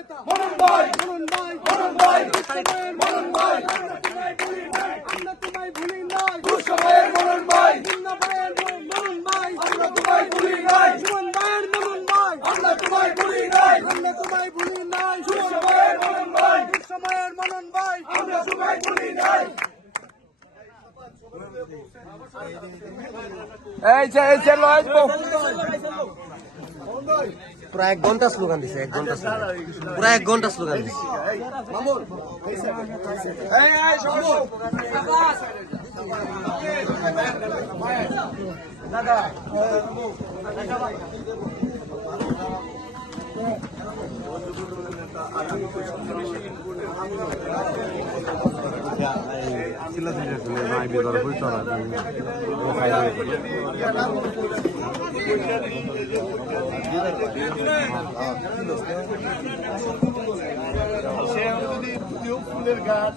নেতা মনন ভাই মনন ভাই মনন ভাই দুঃসময়ের মনন ভাই আমরা তোমায় ভুলি নাই দুঃসময়ের মনন ভাই মুন্না ভাইয়ের মনন ভাই আমরা তোমায় ভুলি নাই সুমন ভাইয়ের মনন ভাই আমরা তোমায় ভুলি নাই আমরা তোমায় ভুলি নাই দুঃসময়ের মনন ভাই দুঃসময়ের মনন ভাই আমরা তোমায় ভুলি নাই এই যে লয় পুরা 1 ঘন্টা স্লোগান দিছে 1 ঘন্টা স্লোগান পুরা 1 ঘন্টা স্লোগান দিছে এই সবাই ফুলের গাছ